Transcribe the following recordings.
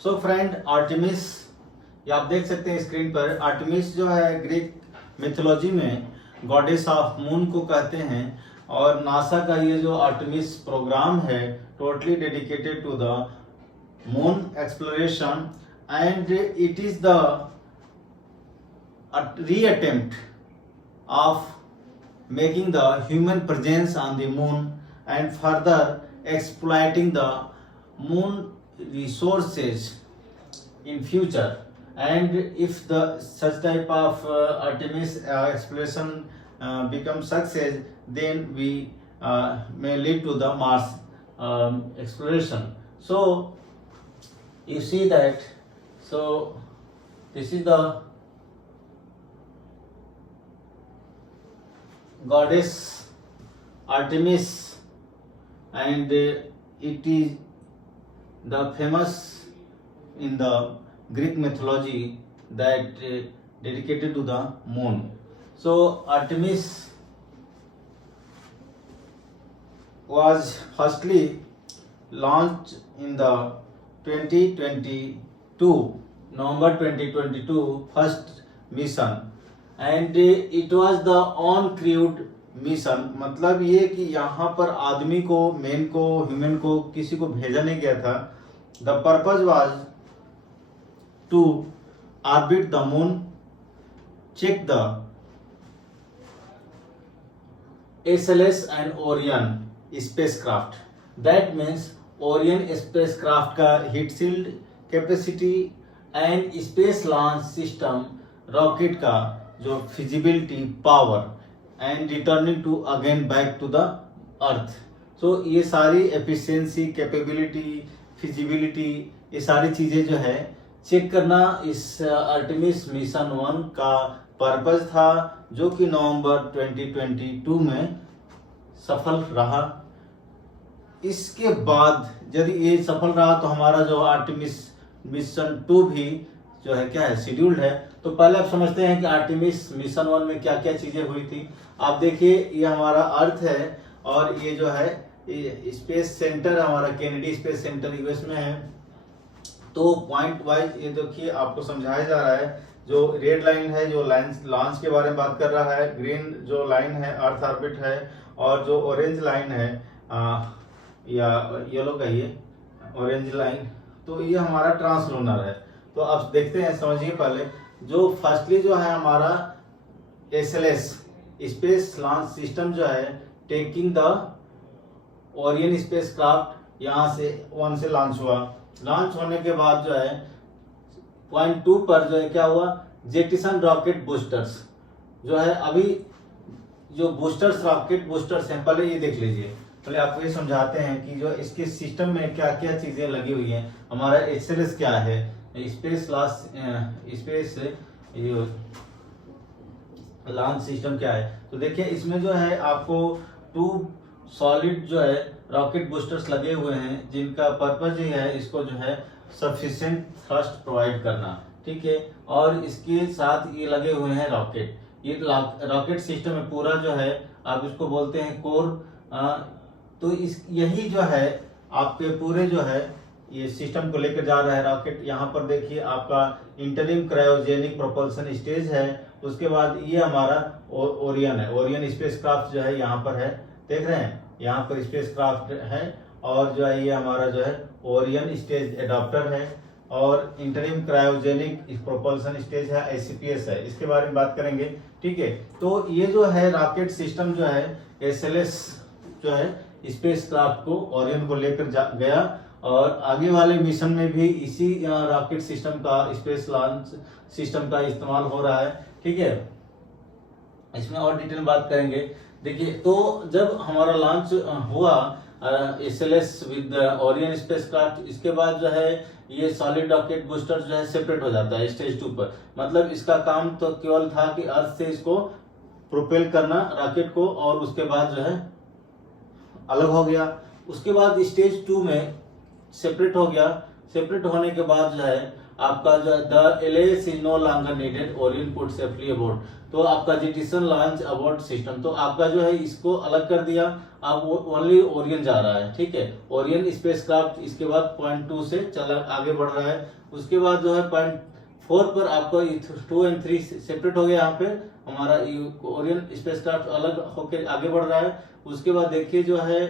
So friend, Artemis, ये आप देख सकते हैं स्क्रीन पर। आर्टेमिस जो है ग्रीक मिथोलॉजी में गॉडेस ऑफ मून को कहते हैं, और नासा का ये जो आर्टेमिस प्रोग्राम है totally dedicated to the moon exploration, and it is the reattempt of making the human presence on the moon and further exploiting the moon resources in future. And if the such type of Artemis exploration becomes success, then we may lead to the Mars exploration. So you see that, so this is the goddess Artemis, and it is the famous in the Greek mythology that dedicated to the moon. So Artemis was firstly launched in the 2022 November 2022 first mission, and it was the on crude mission. मतलब ये कि यहाँ पर आदमी को, man को, human को, किसी को भेजा नहीं गया था। The purpose was to orbit the moon, check the SLS and Orion spacecraft. That means Orion spacecraft का heat shield capacity and space launch system rocket का जो feasibility power and returning to again back to the earth. So ये सारी efficiency, capability, feasibility, ये सारी चीजें जो है चेक करना इस आर्टेमिस मिशन 1 का पर्पस था, जो कि नवंबर 2022 में सफल रहा। इसके बाद यदि ये सफल रहा तो हमारा जो आर्टेमिस मिशन 2 भी जो है क्या है, शेड्यूल्ड है। तो पहले आप समझते हैं कि आर्टेमिस मिशन 1 में क्या क्या चीजें हुई थी। आप देखिए, ये हमारा अर्थ है और ये जो है ये स्पेस सेंटर हमारा केनेडी स्पेस सेंटर यूएस में है। तो पॉइंट वाइज ये देखिए आपको समझाया जा रहा है। जो रेड लाइन है जो लॉन्च के बारे में बात कर रहा है, ग्रीन जो लाइन है अर्थ ऑर्बिट है, और जो ऑरेंज लाइन है या येलो कहिए ऑरेंज लाइन, तो ये हमारा ट्रांसलूनर है। तो अब देखते हैं, समझिए पहले जो फर्स्टली जो है हमारा SLS स्पेस लॉन्च सिस्टम जो है टेकिंग द ओरियन स्पेसक्राफ्ट यहाँ से 1 से लॉन्च हुआ। लॉन्च होने के बाद जो है पॉइंट 2 पर जो है क्या हुआ, जेटिसन रॉकेट बूस्टर्स जो है, अभी जो बूस्टर्स रॉकेट बूस्टर्स हैं, पहले ये देख लीजिए। पहले आपको ये समझाते हैं कि जो इसके सिस्टम में क्या क्या चीजें लगी हुई हैं। हमारा SLS क्या है, स्पेस लॉन्च सिस्टम क्या है। तो देखिए इसमें जो है आपको 2 सॉलिड जो है रॉकेट बूस्टर्स लगे हुए हैं, जिनका पर्पज ये है इसको जो है सफिशिएंट थ्रस्ट प्रोवाइड करना, ठीक है। और इसके साथ ये लगे हुए हैं रॉकेट। ये रॉकेट सिस्टम में पूरा जो है आप इसको बोलते हैं कोर। तो यही जो है आपके पूरे जो है ये सिस्टम को लेकर जा रहा है रॉकेट। यहाँ पर देखिए आपका इंटरिम क्रायोजेनिक प्रोपल्सन स्टेज है। उसके बाद ये हमारा ओरियन है, ओरियन स्पेसक्राफ्ट जो है यहाँ पर है, देख रहे हैं यहाँ पर स्पेसक्राफ्ट है। और जो है ये हमारा जो है ओरियन स्टेज एडाप्टर है, और इंटरिम क्रायोजेनिक प्रोपल्सन स्टेज है, ICPS है। इसके बारे में बात करेंगे, ठीक है। तो ये जो है रॉकेट सिस्टम जो है SLS जो है स्पेसक्राफ्ट को, ओरियन को लेकर गया, और आगे वाले मिशन में भी इसी रॉकेट सिस्टम का, स्पेस लॉन्च सिस्टम का इस्तेमाल हो रहा है, ठीक है। इसमें और डिटेल बात करेंगे। देखिए, तो जब हमारा लॉन्च हुआ SLS विद ओरियन स्पेसक्राफ्ट, इसके बाद जो है ये सॉलिड रॉकेट बूस्टर जो है सेपरेट हो जाता है स्टेज 2 पर। मतलब इसका काम तो केवल था कि अर्थ से इसको प्रोपेल करना रॉकेट को, और उसके बाद जो है अलग हो गया। उसके बाद स्टेज 2 में सेपरेट हो गया। सेपरेट होने के बाद जो है आपका जो the LS is no longer needed, Orion put safely aboard. तो आपका जेटिसन लॉन्च अबॉर्ट सिस्टम, तो आपका जो है इसको अलग कर दिया अब वो ओनली ओरियन जा रहा है, ठीक है। ओरियन स्पेसक्राफ्ट इसके बाद पॉइंट 2 से चला आगे बढ़ रहा है। उसके बाद जो है पॉइंट 4 पर आपका 2 और 3 सेपरेट हो गया। यहाँ पे हमारा ओरियन स्पेसक्राफ्ट अलग होकर आगे बढ़ रहा है। उसके बाद देखिए जो है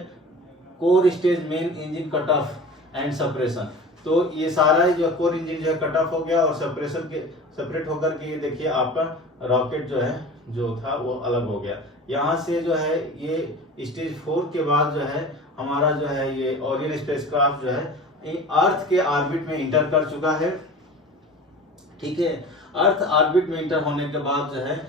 core stage, main engine cut off and separation. तो ये सारा जो कोर इंजन जो है कट ऑफ हो गया और सेपरेट होकर के ये देखिए आपका रॉकेट जो है जो था वो अलग हो गया। यहाँ से जो है ये स्टेज 4 के बाद जो है हमारा जो है ये ओरियन स्पेसक्राफ्ट जो है अर्थ के ऑर्बिट में इंटर कर चुका है, ठीक है। अर्थ ऑर्बिट में इंटर होने के बाद जो है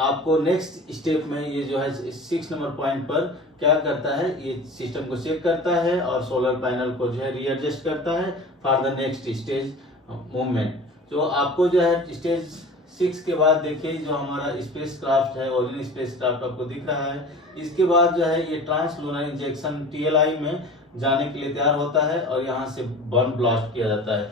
आपको नेक्स्ट स्टेप में ये जो है 6 नंबर पॉइंट पर क्या करता है, ये सिस्टम को चेक करता है और सोलर पैनल को जो है रीएडजस्ट करता है for the next stage movement. जो आपको जो है स्टेज 6 के बाद देखिए जो हमारा स्पेस क्राफ्ट है, ओरियन स्पेस क्राफ्ट आपको दिख रहा है। इसके बाद जो है ये ट्रांसलूनर इंजेक्शन TLI में जाने के लिए तैयार होता है और यहाँ से बर्न ब्लास्ट किया जाता है,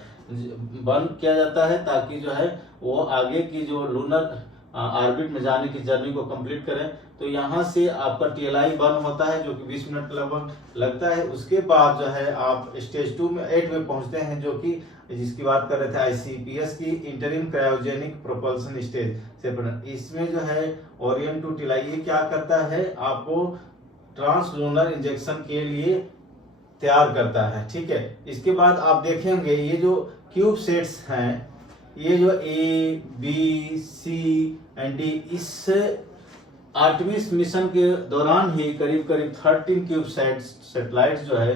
बर्न किया जाता है ताकि जो है वो आगे की जो लूनर ऑर्बिट में जाने की जर्नी को कंप्लीट करें। तो यहाँ से आपका TLI बर्न होता है जो कि 20 मिनट लगभग लगता है। उसके बाद जो है आप स्टेज 8 में पहुंचते हैं, जो कि जिसकी बात कर रहे थे ICPS की इंटरिम क्रायोजेनिक प्रोपल्सन स्टेज से। इसमें जो है ओरियन टू TLI ये क्या करता है, आपको ट्रांसलूनर इंजेक्शन के लिए तैयार करता है, ठीक है। इसके बाद आप देखेंगे ये जो क्यूब सेट्स हैं, ये जो A, B, C and D, इस आर्टेमिस मिशन के दौरान ही करीब 13 क्यूब सैटेलाइट्स जो है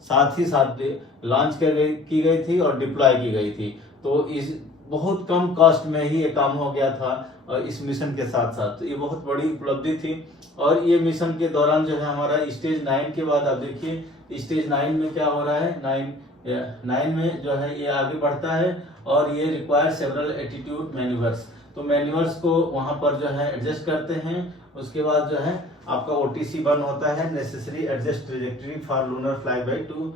साथ ही साथ लॉन्च की गई थी और डिप्लॉय की गई थी। तो इस बहुत कम कॉस्ट में ही ये काम हो गया था और इस मिशन के साथ साथ तो ये बहुत बड़ी उपलब्धि थी। और ये मिशन के दौरान जो है हमारा स्टेज 9 के बाद आप देखिए स्टेज 9 में क्या हो रहा है, 9 में जो है ये आगे बढ़ता है और ये रिक्वायर सेवरल एटीट्यूड मैन्यूवर्स। तो मैन्यूवर्स को वहां पर जो है एडजस्ट करते हैं। उसके बाद जो है आपका OTC बर्न होता है, necessary adjust trajectory for lunar flyby to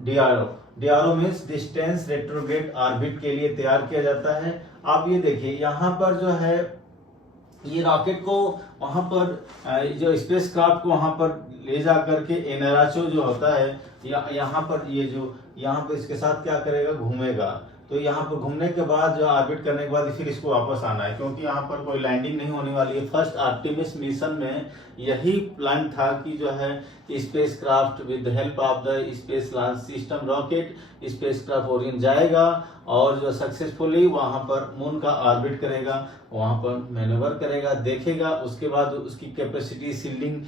DRO। DRO means distance retrograde orbit के लिए तैयार किया जाता है। आप ये देखिए यहाँ पर जो है ये रॉकेट को वहां पर जो स्पेस क्राफ्ट को वहां पर ले जा करके एनआरएचओ जो होता है यहाँ पर ये जो यहाँ पर इसके साथ क्या करेगा, घूमेगा। तो यहाँ पर घूमने के बाद जो ऑर्बिट करने के बाद फिर इसको वापस आना है, क्योंकि यहाँ पर कोई लैंडिंग नहीं होने वाली है। फर्स्ट आर्टेमिस मिशन में यही प्लान था कि जो है space craft with help of the space launch system rocket space craft Orion जाएगा और जो सक्सेसफुली वहां पर मून का ऑर्बिट करेगा, वहां पर मैन्यूवर करेगा, देखेगा। उसके बाद उसकी कैपेसिटी, सील्डिंग,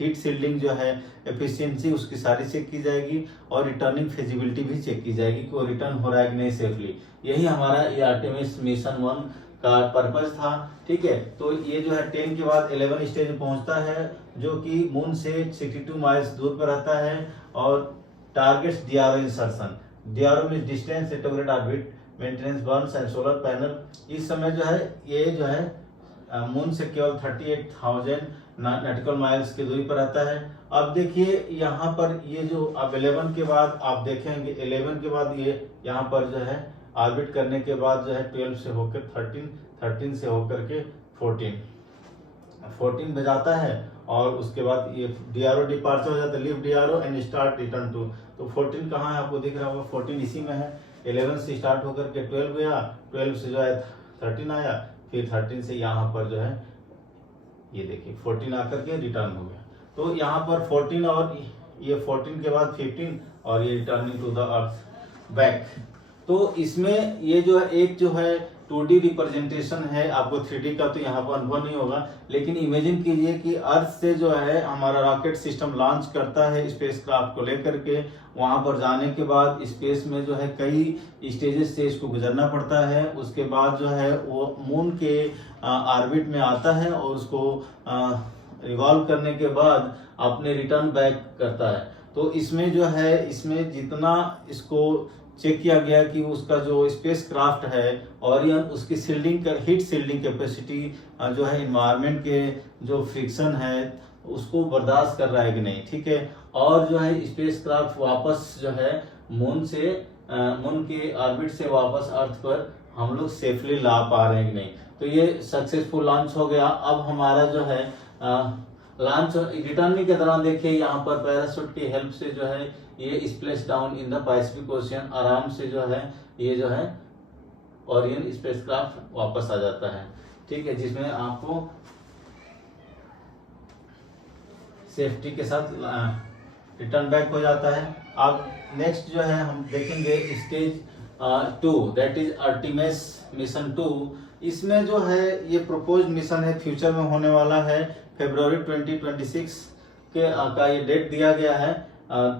हीट सील्डिंग जो है, एफिशिएंसी उसकी सारी चेक की जाएगी और रिटर्निंग फिजिबिलिटी भी चेक की जाएगी कि वो रिटर्न हो रहा है कि नहीं सेफली। यही हमारा ये आर्टेमिस मिशन 1 का पर्पस था, ठीक है। तो ये जो है 10 के बाद 11 स्टेज में पहुंचता है, जो कि मून से 62 माइल्स दूर पर रहता है और targets DRO insertion. DRO means distance retrograde orbit maintenance Burns and solar panel. इस समय जो है ये जो है मून से केवल 38,000 नॉटिकल माइल्स की दूरी पर रहता है। अब देखिए यहाँ पर ये जो अब 11 के बाद आप देखेंगे 11 के बाद ये यहाँ पर जो है ऑर्बिट करने के बाद जो है 12 से होकर 13 से होकर के 14 बजाता है और उसके बाद ये DRO डिपार्चर हो जाता है, leave DRO and start return to. तो 14 कहाँ है आपको दिख रहा होगा, 14 इसी में है। 11 से स्टार्ट होकर के 12 गया, 12 से जो है 13 आया, फिर 13 से यहाँ पर जो है ये देखिए 14 आकर के रिटर्न हो गया। तो यहाँ पर 14 और ये 14 के बाद 15 और ये returning to the earth back. तो इसमें ये जो है एक जो है 2D रिप्रेजेंटेशन है, आपको 3D का तो यहाँ पर अनुभव नहीं होगा, लेकिन इमेजिन कीजिए कि अर्थ से जो है हमारा रॉकेट सिस्टम लॉन्च करता है स्पेस क्राफ्ट को लेकर के। वहां पर जाने के बाद स्पेस में जो है कई स्टेजेस से इसको गुजरना पड़ता है। उसके बाद जो है वो मून के ऑर्बिट में आता है और उसको रिवॉल्व करने के बाद अपने रिटर्न बैक करता है। तो इसमें जो है इसमें जितना इसको चेक किया गया कि उसका जो स्पेस क्राफ्ट है ओरियन, उसकी सील्डिंग का हीट सील्डिंग कैपेसिटी जो है इन्वायरमेंट के जो फ्रिक्शन है उसको बर्दाश्त कर रहा है कि नहीं, ठीक है। और जो है स्पेस क्राफ्ट वापस जो है मून के ऑर्बिट से वापस अर्थ पर हम लोग सेफली ला पा रहे हैं कि नहीं। तो ये सक्सेसफुल लॉन्च हो गया। अब हमारा जो है लॉन्च रिटर्निंग के दौरान देखिए यहाँ पर पैराशूट की हेल्प से जो है ये splash down in the Pacific ocean, आराम से जो है ये जो है ओरियन स्पेसक्राफ्ट वापस आ जाता है। ठीक है, जिसमें आपको सेफ्टी के साथ रिटर्न बैक हो जाता है। अब नेक्स्ट जो है हम देखेंगे stage 2, that is Artemis mission 2। इसमें जो है ये प्रपोज मिशन है, फ्यूचर में होने वाला है, फरवरी 2026 के का ये डेट दिया गया है।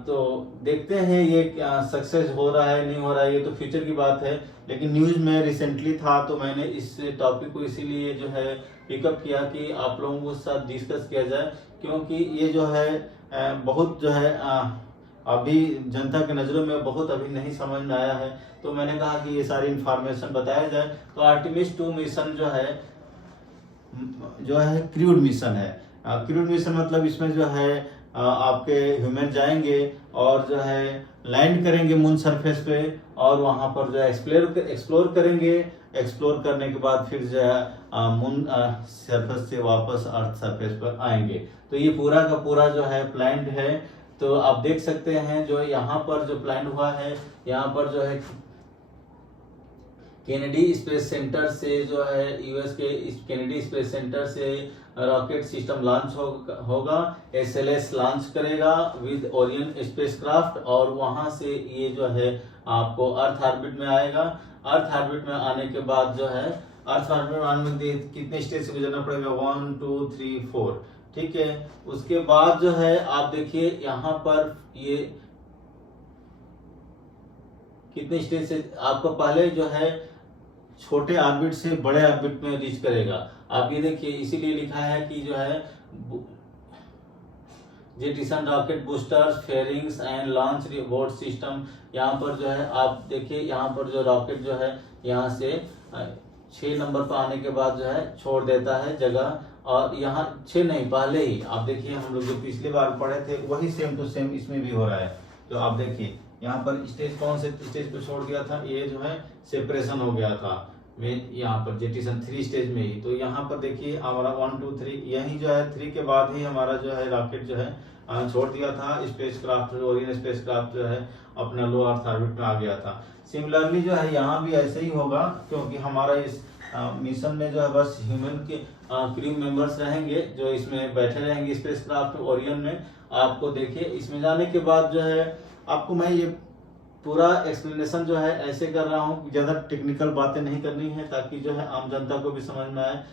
तो देखते हैं ये सक्सेस हो रहा है नहीं हो रहा है, ये तो फ्यूचर की बात है, लेकिन न्यूज में रिसेंटली था तो मैंने इस टॉपिक को इसीलिए जो है पिकअप किया कि आप लोगों के साथ डिस्कस किया जाए, क्योंकि ये जो है बहुत जो है अभी जनता की नज़रों में बहुत अभी नहीं समझ में आया है, तो मैंने कहा कि ये सारी इंफॉर्मेशन बताया जाए। तो आर्टेमिस 2 मिशन जो है क्रूड मिशन है। क्रूड मिशन मतलब इसमें जो है आपके ह्यूमन जाएंगे और जो है लैंड करेंगे मून सरफेस पे, और वहां पर जो है एक्सप्लोर करेंगे। एक्सप्लोर करने के बाद फिर जो है मून सरफेस से वापस अर्थ सरफेस पर आएंगे। तो ये पूरा का पूरा जो है प्लान है। तो आप देख सकते हैं जो यहाँ पर जो प्लान हुआ है, यहाँ पर जो है केनेडी स्पेस सेंटर से जो है यूएस के केनेडी स्पेस सेंटर से रॉकेट सिस्टम लॉन्च होगा। एसएलएस लॉन्च करेगा विद ओरियन स्पेसक्राफ्ट, और वहां से ये जो है आपको अर्थ ऑर्बिट में आएगा। अर्थ ऑर्बिट में आने के बाद जो है अर्थ ऑर्बिट में आने में कितने स्टेज से गुजरना पड़ेगा, 1 2 3 4। ठीक है, उसके बाद जो है आप देखिए यहाँ पर ये कितने स्टेज से आपको पहले जो है छोटे ऑर्बिट से बड़े ऑर्बिट में रीच करेगा। आप ये देखिए, इसीलिए लिखा है कि जो है jettison rocket boosters fairings and launch board system. यहाँ पर जो है आप देखिए, यहाँ पर जो रॉकेट जो है यहाँ से 6 नंबर पर आने के बाद जो है छोड़ देता है जगह, और यहाँ 6 नहीं पहले ही आप देखिए, हम लोग जो पिछली बार पढ़े थे वही सेम टू सेम इसमें भी हो रहा है। तो आप देखिए यहाँ पर स्टेज कौन से स्टेज पे छोड़ दिया था, ये जो है सेपरेशन हो गया था में यहाँ पर जेटिसन 3 स्टेज में ही। तो यहाँ पर देखिए हमारा 1 2 3 यही जो है 3 के बाद ही हमारा जो है रॉकेट जो है छोड़ दिया था। स्पेसक्राफ्ट ओरियन स्पेसक्राफ्ट जो है अपना लो अर्थ ऑर्बिट में आ गया था। सिमिलरली जो है यहाँ भी ऐसे ही होगा, क्योंकि हमारा इस मिशन में जो है बस ह्यूमन के क्रू मेंबर्स रहेंगे जो इसमें बैठे रहेंगे स्पेसक्राफ्ट ओरियन में। आपको देखिए इसमें जाने के बाद जो है आपको मैं ये पूरा एक्सप्लेनेशन जो है ऐसे कर रहा हूँ, ज्यादा टेक्निकल बातें नहीं करनी है ताकि जो है आम जनता को भी समझ में आए।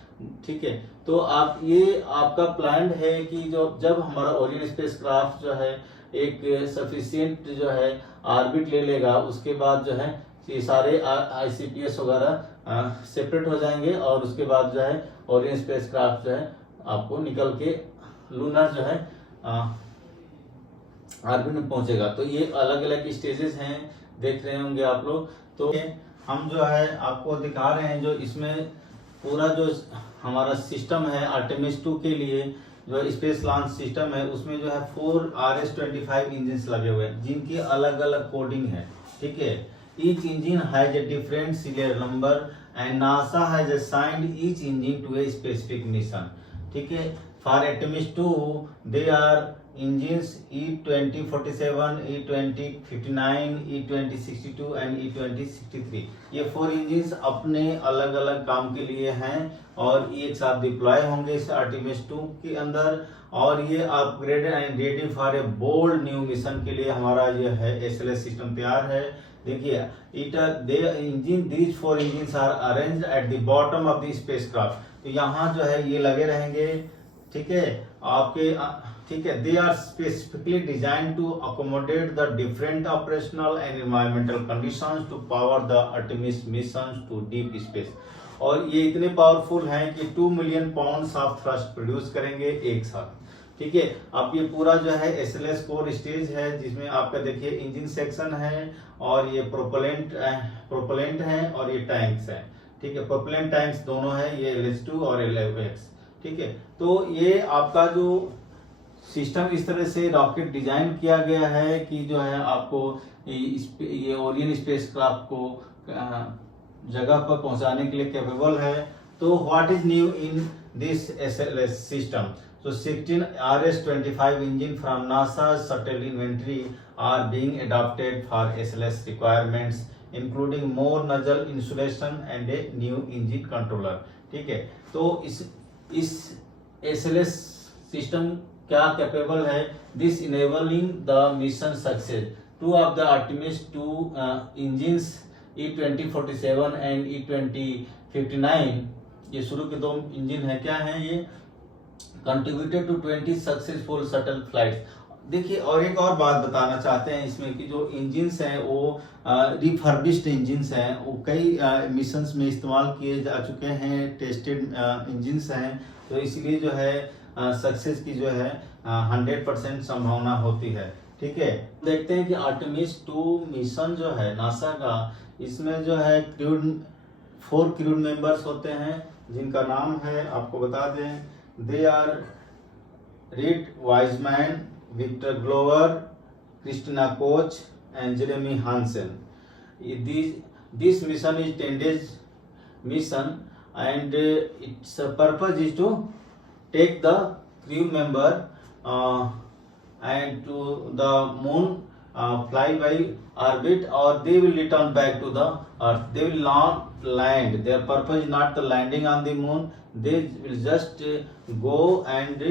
ठीक है, तो आप ये आपका प्लान है कि जो जब हमारा ओरियन स्पेसक्राफ्ट जो है एक सफिशिएंट जो है ऑर्बिट ले लेगा, उसके बाद जो है ये सारे आईसीपीएस वगैरह सेपरेट हो जाएंगे, और उसके बाद जो है ओरियन स्पेसक्राफ्ट जो है आपको निकल के लूनर जो है ऑर्बिट में पहुंचेगा। तो ये अलग अलग स्टेजेस हैं, देख रहे होंगे आप लोग। तो हम जो है आपको दिखा रहे हैं जो इसमें पूरा जो हमारा सिस्टम है आर्टेमिस 2 के लिए जो स्पेस लॉन्च सिस्टम है, उसमें जो है 4 RS-25 इंजन लगे हुए हैं जिनकी अलग अलग कोडिंग है। ठीक है, each engine has a different serial number and NASA has assigned each engine to a specific mission. ठीक है, for Artemis 2 they are engines E2047, E2059, E2062 and E2063। ये 4 इंजिन्स अपने अलग अलग काम के लिए हैं और एक साथ डिप्लॉय होंगे इस आर्टेमिस 2 के अंदर, और ये upgraded and ready for a bold new mission के लिए हमारा ये है SLS सिस्टम तैयार है। देखिए these 4 engines are arranged at the bottom of the spacecraft। तो यहाँ जो है ये लगे रहेंगे। ठीक है, आपके ठीक है, they are specifically design to accommodate the different operational and environmental conditions to power the Artemis mission to deep space. और ये इतने पावरफुल हैं कि 2 million pounds of thrust produce करेंगे एक साथ। ठीक है, अब ये पूरा जो है SLS कोर स्टेज है जिसमें आपका देखिए इंजन सेक्शन है और ये प्रोपेलेंट है और ये टैंक्स है। ठीक है, प्रोपेलेंट टैंक्स दोनों है, ये LH2 और LH। ठीक है, तो ये आपका जो सिस्टम इस तरह से रॉकेट डिजाइन किया गया है कि जो है आपको ये ओरियन स्पेसक्राफ्ट को जगह पर पहुंचाने के लिए कैपेबल है। तो what is new in this SLS system? So 16 RS-25 engine from NASA's shuttle inventory are being adapted for SLS requirements, including more nozzle insulation and a new engine controller. ठीक है, तो इस SLS सिस्टम क्या capable है? This enabling the mission success. Two of the Artemis 2 engines E-2047 and E-2059, ये शुरू के 2 engine है, क्या है ये? Contributed to 20 successful shuttle flights. देखिए, और एक और बात बताना चाहते हैं इसमें कि जो इंजिन्स हैं वो रिफर्बिश्ड इंजिन्स हैं, वो कई मिशंस में इस्तेमाल किए जा चुके हैं, टेस्टेड इंजिन्स हैं, तो इसलिए जो है सक्सेस की जो है 100% संभावना होती है. ठीक है, देखते हैं कि आर्टेमिस 2 मिशन जो है नासा का, इसमें जो है 4 क्रू मेंबर्स होते हैं, जिनका नाम है, आपको बता दें, they are Reid Wiseman, Victor Glover, Christina Koch and Jeremy Hansen. This mission is 10 days mission, and its purpose is to take the crew member and to the moon, fly by orbit, or they will return back to the earth. They will not land. Their purpose is not the landing on the moon. They will just go and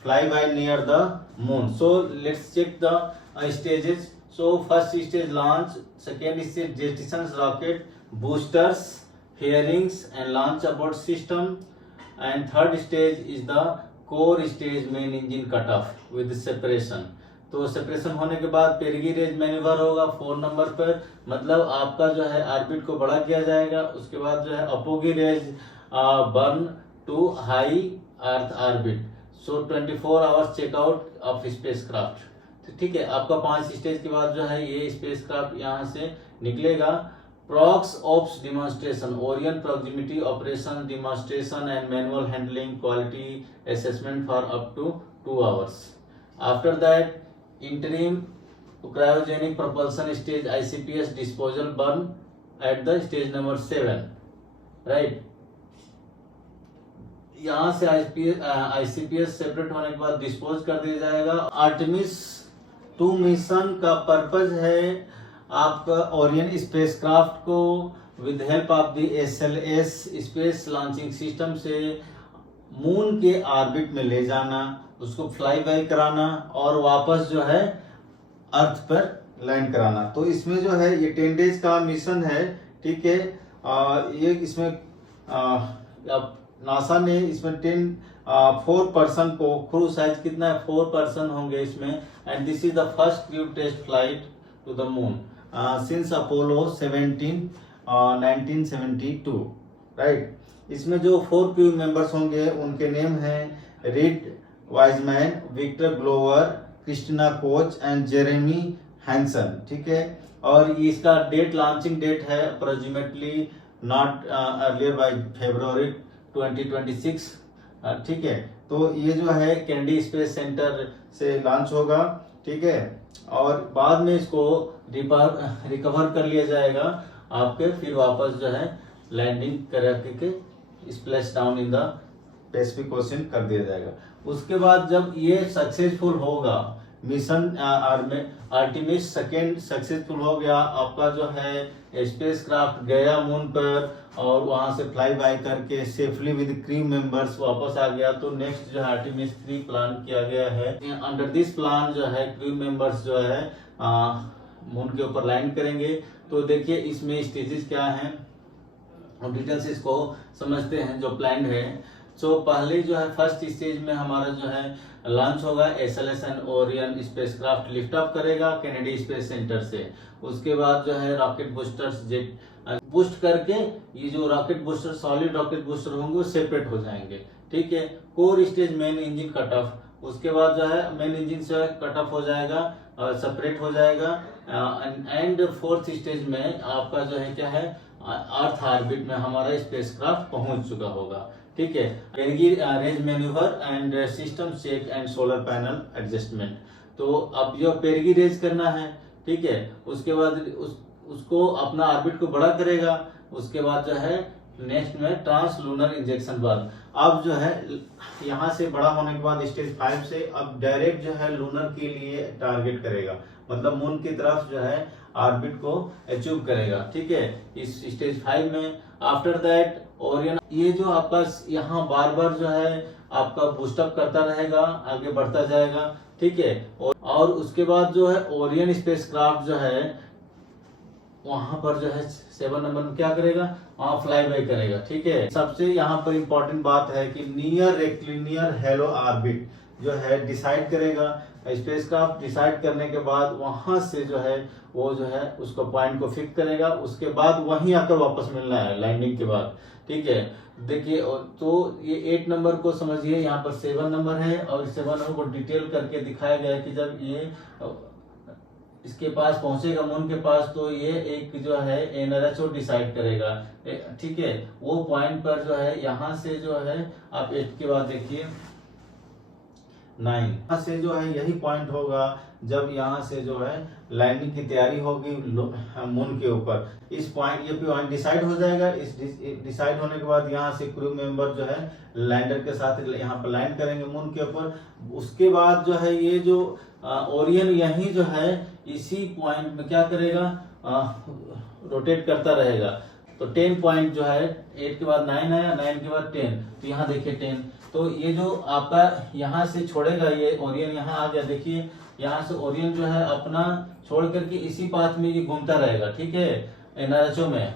fly by near the moon. So let's check the stages. So first stage launch, second stage jettisons rocket, boosters, fairings and launch abort system, and third stage is the core stage main engine cut off with separation. तो separation होने के बाद perigee raise manoeuvre होगा 4 number पर, मतलब आपका जो है ऑर्बिट को बड़ा किया जाएगा. उसके बाद जो है apogee raise burn to high earth orbit. So 24 hours checkout of spacecraft. ठीक है, आपका 5 स्टेज के बाद जो है ये स्पेसक्राफ्ट यहाँ से निकलेगा. Prox ops demonstration, Orion proximity operation demonstration and manual handling quality assessment for up to 2 hours. After that interim cryogenic propulsion stage ICPS disposal burn at the stage number 7, right. यहाँ से ICPS separate होने के बाद dispose कर दिया जाएगा. Artemis 2 mission का purpose है आपका ओरियन स्पेसक्राफ्ट को with help of the SLS space launching system से मून के ऑर्बिट में ले जाना, उसको फ्लाई बाय कराना और वापस जो है अर्थ पर लैंड कराना. तो इसमें जो है ये 10 डेज का मिशन है. ठीक है, ये इसमें नासा ने इसमें 4 पर्सन को, क्रू साइज कितना है, 4 पर्सन होंगे इसमें. And this is the first crew test flight to the moon since Apollo 17 1972, right. इसमें जो 4 क्रू मेंबर्स होंगे उनके नेम हैं Reid Wiseman, Victor Glover, Christina Koch and Jeremy Hansen. ठीक है, और इसका डेट, लॉन्चिंग डेट है approximately not earlier by February 2026. ठीक है, तो ये जो है कैनेडी स्पेस सेंटर से लॉन्च होगा. ठीक है, और बाद में इसको रिकवर कर लिया जाएगा आपके, फिर वापस जो है लैंडिंग करा के splash down in the Pacific ocean कर दिया जाएगा. उसके बाद जब ये सक्सेसफुल होगा मिशन आर्टेमिस 2 सक्सेसफुल हो गया, आपका जो है स्पेसक्राफ्ट गया मून पर और वहां से फ्लाई बाय करके सेफली विद क्रू मेंबर्स वापस आ गया. तो नेक्स्ट जो है आर्टेमिस 3 प्लान किया गया है. अंडर दिस प्लान जो है क्रू मेंबर्स जो है मून के ऊपर लैंड करेंगे. तो देखिए इसमें स्टेजेस क्या हैं और डिटेल्स इसको समझते हैं जो प्लान है. सो पहले जो है फर्स्ट स्टेज में हमारा जो है लॉन्च होगा. SLS and Orion spacecraft lift off करेगा कैनेडी स्पेस सेंटर से. उसके बाद जो है रॉकेट बूस्टर्स जेट बूस्ट करके ये जो rocket booster, solid rocket booster होंगे वो सेपरेट हो जाएंगे. ठीक है, core stage main engine cut off. उसके बाद जो है मेन इंजन से कट ऑफ हो जाएगा, सेपरेट हो जाएगा. एंड 4th स्टेज में आपका जो है क्या है, अर्थ ऑर्बिट में हमारा स्पेसक्राफ्ट पहुंच चुका होगा. ठीक है, perigee raise manoeuvre and system check and solar panel adjustment. तो अब जो पेरिगी रेज करना है, ठीक है, उसके बाद उसको अपना ऑर्बिट को बड़ा करेगा. उसके बाद जो है नेक्स्ट में ट्रांस लूनर इंजेक्शन बर्न। अब जो है यहाँ से बड़ा होने के बाद स्टेज 5 से अब डायरेक्ट जो है लूनर के लिए टारगेट करेगा, मतलब मून की तरफ जो है ऑर्बिट को अचीव करेगा, ठीक है, इस स्टेज 5 में। आफ्टर दैट ओरियन, ये जो आपका यहाँ बार बार जो है आपका बूस्टअप करता रहेगा, आगे बढ़ता जाएगा, ठीक है। और उसके बाद जो है ओरियन स्पेसक्राफ्ट जो है वहां पर जो है 7 नंबर में क्या करेगा, वहां फ्लाई बाय करेगा, ठीक है। सबसे यहाँ पर इंपॉर्टेंट बात है कि नियर रेक्टिलिनियर हेलो ऑर्बिट जो है डिसाइड करेगा। स्पेसक्राफ्ट डिसाइड करने के बाद वहां से जो है वो जो है उसको पॉइंट को फिक्स करेगा, उसके बाद वहीं आकर वापस मिलना है लैंडिंग के बाद, ठीक है। देखिए तो ये 8 नंबर को समझिए, यहाँ पर 7 नंबर है और 7 नंबर को डिटेल करके दिखाया गया है कि जब ये इसके पास पहुंचेगा मून के पास तो ये एक जो है एनआरएचओ डिसाइड करेगा, ठीक है। वो पॉइंट पर जो है यहाँ से जो है आप 8 के बाद देखिए 9, यहाँ से जो है यही पॉइंट होगा जब यहाँ से जो है लैंडिंग की तैयारी होगी मून के ऊपर। इस पॉइंट ये पॉइंट डिसाइड हो जाएगा। इस डिसाइड होने के बाद यहाँ से क्रू मेंबर जो है लैंडर के साथ यहाँ पर लैंड करेंगे मून के ऊपर। उसके बाद जो है ये जो ओरियन यही जो है इसी पॉइंट में क्या करेगा, रोटेट करता रहेगा। तो 10 पॉइंट जो है 8 के बाद 9 आया, 9 के बाद 10, तो यहाँ देखिए 10, तो ये जो आपका यहाँ से छोड़ेगा ये ओरियन यहाँ आ गया, देखिए यहाँ से ओरियन जो है अपना छोड़ करके इसी पाथ में ये घूमता रहेगा, ठीक है, एनआरएचओ में,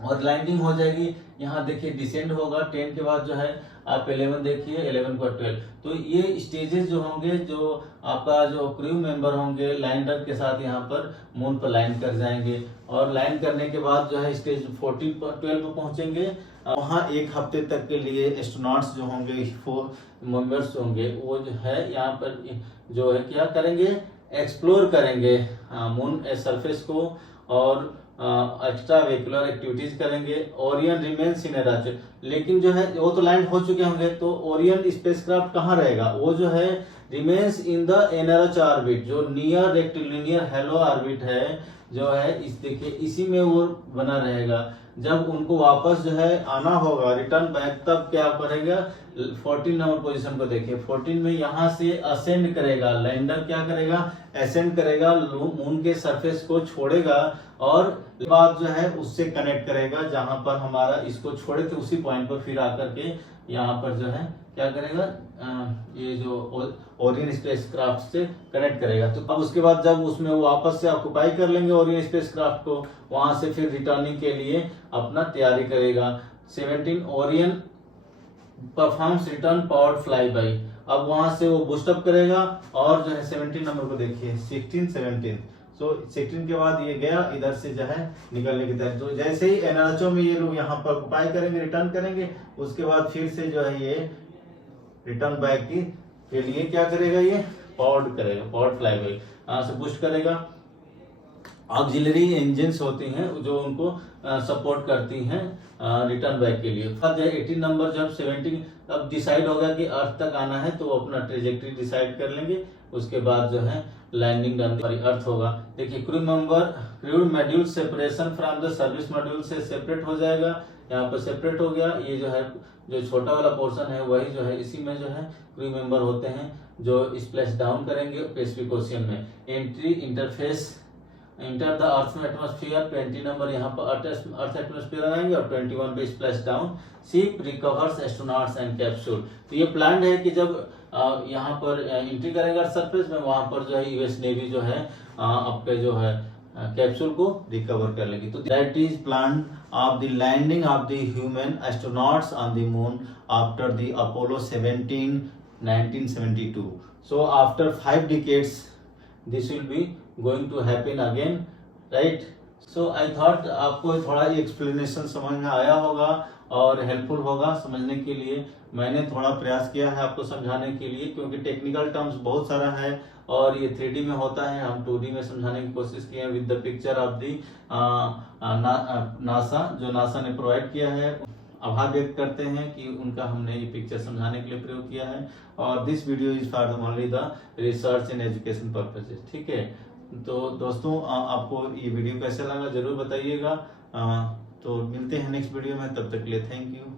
और लैंडिंग हो जाएगी। यहाँ देखिए डिसेंड होगा 10 के बाद जो है आप 11 देखिए, 11 को 12, तो ये स्टेजेस जो होंगे जो आपका जो क्रू मेंबर होंगे लैंडर के साथ यहाँ पर मून पर लैंड कर जाएंगे, और लैंड करने के बाद जो है स्टेज 14 पर 12 पर पहुंचेंगे। वहाँ 1 हफ्ते तक के लिए एस्ट्रोनॉट्स जो होंगे 4 मेंबर्स होंगे वो जो है यहाँ पर जो है क्या करेंगे, एक्सप्लोर करेंगे मून सरफेस को और एक्स्ट्रा वेहिकुलर एक्टिविटीज करेंगे। ओरियन रिमेन्स इन एनआरएचओ, लेकिन जो है वो तो लैंड हो चुके होंगे, तो ओरियन स्पेसक्राफ्ट कहाँ रहेगा, वो जो है रिमेन्स इन द एनआरएचओ ऑर्बिट, जो नियर रेक्टिलिनियर हेलो ऑर्बिट है जो है इस देखिए इसी में वो बना रहेगा। जब उनको वापस जो है आना होगा रिटर्न बैक, तब क्या करेगा, 14 नंबर पोजीशन को देखिए, 14 में यहाँ से असेंड करेगा लैंडर, क्या करेगा, असेंड करेगा मून के सरफेस को छोड़ेगा और बाद जो है उससे कनेक्ट करेगा, जहां पर हमारा इसको छोड़े थे उसी पॉइंट पर फिर आकर के यहाँ पर जो है क्या करेगा, ये जो ओरियन स्पेसक्राफ्ट से कनेक्ट करेगा। तो अब उसके बाद जब उसमें वापस से ऑक्युपाई कर लेंगे ओरियन स्पेसक्राफ्ट को, वहां से फिर रिटर्निंग के लिए अपना तैयारी करेगा। 17 Orion performs return powered fly by, अब वहां से वो बूस्टअप करेगा और जो है 17 नंबर को देखिए 16 17, सो 16 के बाद ये गया इधर से जो है निकलने की तरफ। तो जैसे ही एनआरएचओ में ये लोग यहाँ पर ऑक्युपाई करेंगे, रिटर्न करेंगे, उसके बाद फिर से जो है ये रिटर्न बैक के लिए क्या करेगा, ये पावर्ड करेगा, पावर्ड फ्लाई बाई, यहाँ से बूस्ट करेगा। ऑक्सिलरी इंजन्स होती हैं जो उनको सपोर्ट करती हैं रिटर्न बैक के लिए। 18 नंबर जब 17 अब डिसाइड होगा कि अर्थ तक आना है तो अपना ट्रेजेक्ट्री डिसाइड कर लेंगे, उसके बाद जो है लैंडिंग अर्थ होगा। देखिए crew member crew module separation from the service module से सेपरेट हो जाएगा, यहाँ पर सेपरेट हो गया। ये जो है जो छोटा वाला पोर्शन है वही जो है इसी में जो है क्रू मेंबर होते हैं जो स्प्लैश डाउन करेंगे पैसिफिक ओशियन में। Entry interface enter the earth atmosphere, 20 number यहाँ पर अर्थ एटमॉस्फेयर आएंगे और 21 पे splash down, ship recovers astronauts and capsule. तो ये प्लान है कि जब यहाँ पर एंट्री करेंगे अर्थ सरफेस में, वहां पर जो है यूएस नेवी जो है आपके जो है कैप्सूल को रिकवर कर लेगी। तो that is plan of the landing of the human astronauts on the moon after the Apollo 17 1972। So after 5 decades this will be going to happen again, right? So I thought आपको थोड़ा ये explanation समझ में आया होगा और helpful होगा समझने के लिए। मैंने थोड़ा प्रयास किया है आपको समझाने के लिए, क्योंकि टेक्निकल टर्म्स बहुत सारा है और ये 3D में होता है, हम 2D में समझाने की कोशिश किए हैं with the picture of the NASA, जो नासा ने प्रोवाइड किया है। आभार व्यक्त करते हैं कि उनका हमने ये पिक्चर समझाने के लिए प्रयोग किया है। और this video is for only the research and education purposes, ठीक है। तो दोस्तों आपको ये वीडियो कैसा लगा जरूर बताइएगा। तो मिलते हैं नेक्स्ट वीडियो में, तब तक के लिए थैंक यू।